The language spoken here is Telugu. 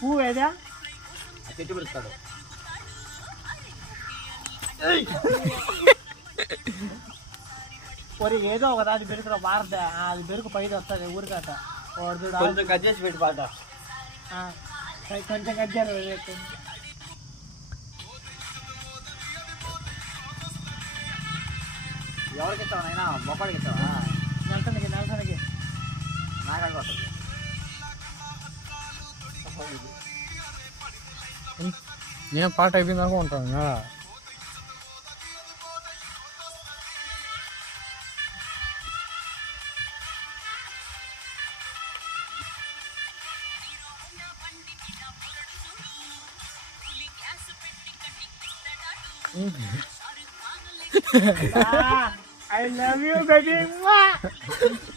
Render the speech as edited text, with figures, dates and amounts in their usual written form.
పువ్వు ఏదా చెట్టు పెడతాడు మరి ఏదో ఒక దాని బెరుకులో మారదా అది బెరుకు పైన వస్తుంది ఊరికాట కొంచెం కట్ చేసి పెట్టి పాట కొంచెం కట్టారు ఎవరికి ఇస్తావు అయినా మొక్కడికి ఇస్తావా నెలసనికి నాకు అనుకుంటుంది నేను పాట అయిపోయిందాక ఉంటాను I love you, baby.